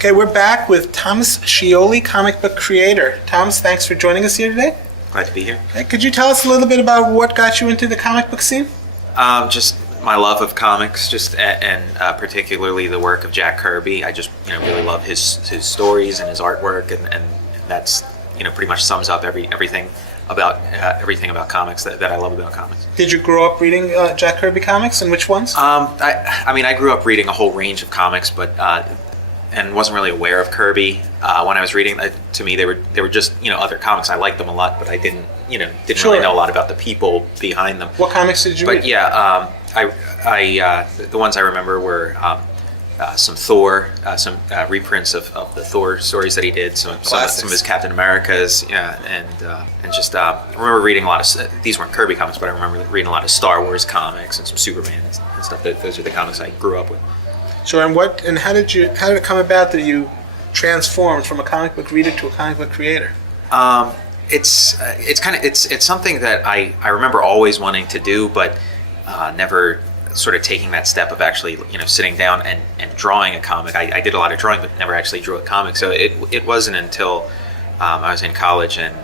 Okay, we're back with Thomas Scioli, comic book creator. Thomas, thanks for joining us here today. Glad to be here. Okay, could you tell us a little bit about what got you into the comic book scene? Just my love of comics, and particularly the work of Jack Kirby. I just really love his stories and his artwork, and that's pretty much sums up everything about comics that I love about comics. Did you grow up reading Jack Kirby comics, and which ones? I grew up reading a whole range of comics, but and wasn't really aware of Kirby when I was reading. To me, they were just other comics. I liked them a lot, but I didn't Sure. really know a lot about the people behind them. What comics did you read? But yeah, the ones I remember were some Thor, some reprints of the Thor stories that he did, some of his Captain Americas, and just I remember reading a lot of. These weren't Kirby comics, but I remember reading a lot of Star Wars comics and some Superman and stuff. Those are the comics I grew up with. Sure. And how did it come about that you transformed from a comic book reader to a comic book creator? It's something that I remember always wanting to do, but never sort of taking that step of actually sitting down and drawing a comic. I did a lot of drawing, but never actually drew a comic. So it wasn't until I was in college and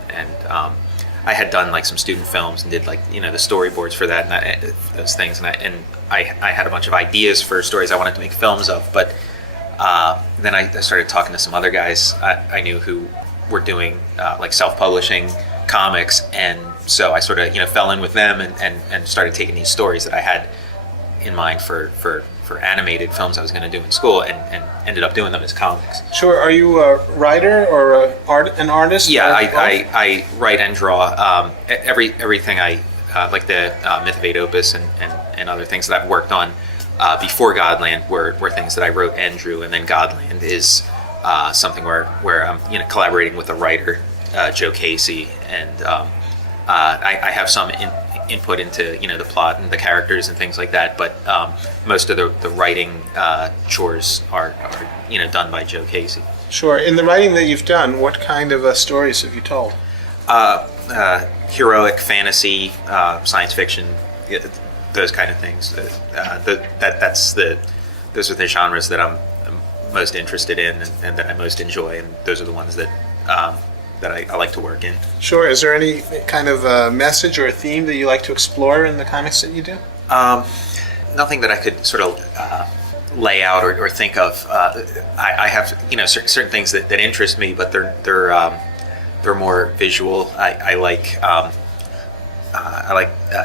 I had done like some student films and did the storyboards for that and those things, and I had a bunch of ideas for stories I wanted to make films of, but then I started talking to some other guys I knew who were doing like self-publishing comics, and so I sort of fell in with them and started taking these stories that I had in mind for animated films I was going to do in school, and ended up doing them as comics. Sure. Are you a writer or an artist? Yeah, I write and draw. Everything I like the Myth of Eight Opus and other things that I've worked on before Godland were things that I wrote and drew, and then Godland is something where I'm collaborating with a writer, Joe Casey, and I have some input into the plot and the characters and things like that, but most of the writing chores are done by Joe Casey. Sure. In the writing that you've done, what kind of stories have you told? Heroic, fantasy, science fiction, those kind of things. Those are the genres that I'm most interested in and that I most enjoy, and those are the ones that I like to work in. Sure. Is there any kind of message or a theme that you like to explore in the comics that you do? Nothing that I could sort of lay out or think of. I have certain things that interest me, but they're more visual. I like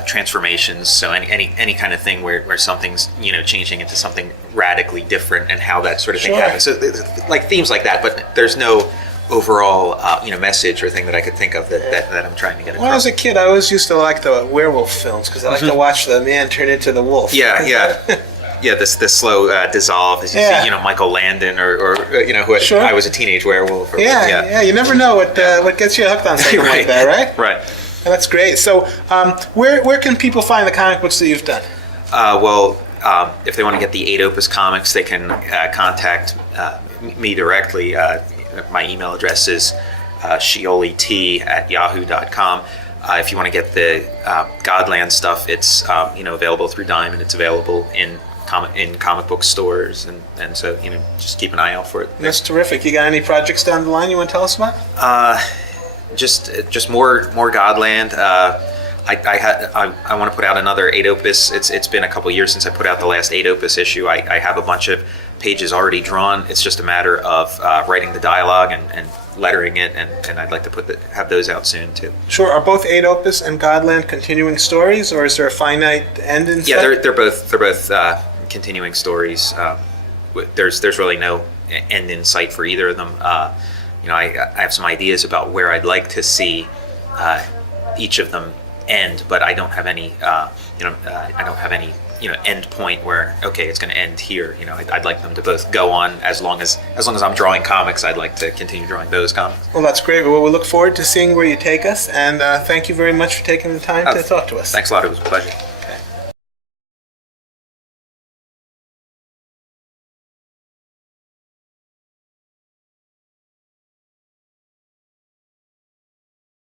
transformations. So any kind of thing where something's changing into something radically different, and how that sort of thing happens. So like themes like that, but there's no overall message or thing that I could think of that I'm trying to get across. When I was a kid, I always used to like the werewolf films because I like to watch the man turn into the wolf. Yeah. Yeah, this slow dissolve as you see, Michael Landon or who Sure. I was a teenage werewolf. Yeah. You never know what gets you hooked on something like that, right? Right. And that's great. So, where can people find the comic books that you've done? If they want to get the 8 Opus comics, they can contact me directly. My email address is shiolit@yahoo.com. If you want to get the Godland stuff, it's available through Dime, and it's available in comic book stores, and so just keep an eye out for it. That's terrific. You got any projects down the line you want to tell us about? Just more Godland. I want to put out another 8 Opus. It's been a couple years since I put out the last 8 Opus issue. I have a bunch of pages already drawn. It's just a matter of writing the dialogue and lettering it, and I'd like to have those out soon too. Sure. Are both 8 Opus and Godland continuing stories, or is there a finite end in sight? Yeah, they're both continuing stories. There's really no end in sight for either of them. I have some ideas about where I'd like to see each of them end, but I don't have any. I don't have any end point where it's going to end here. I'd like them to both go on as long as I'm drawing comics. I'd like to continue drawing those comics. Well, that's great. Well, we look forward to seeing where you take us, and thank you very much for taking the time to talk to us. Thanks a lot. It was a pleasure.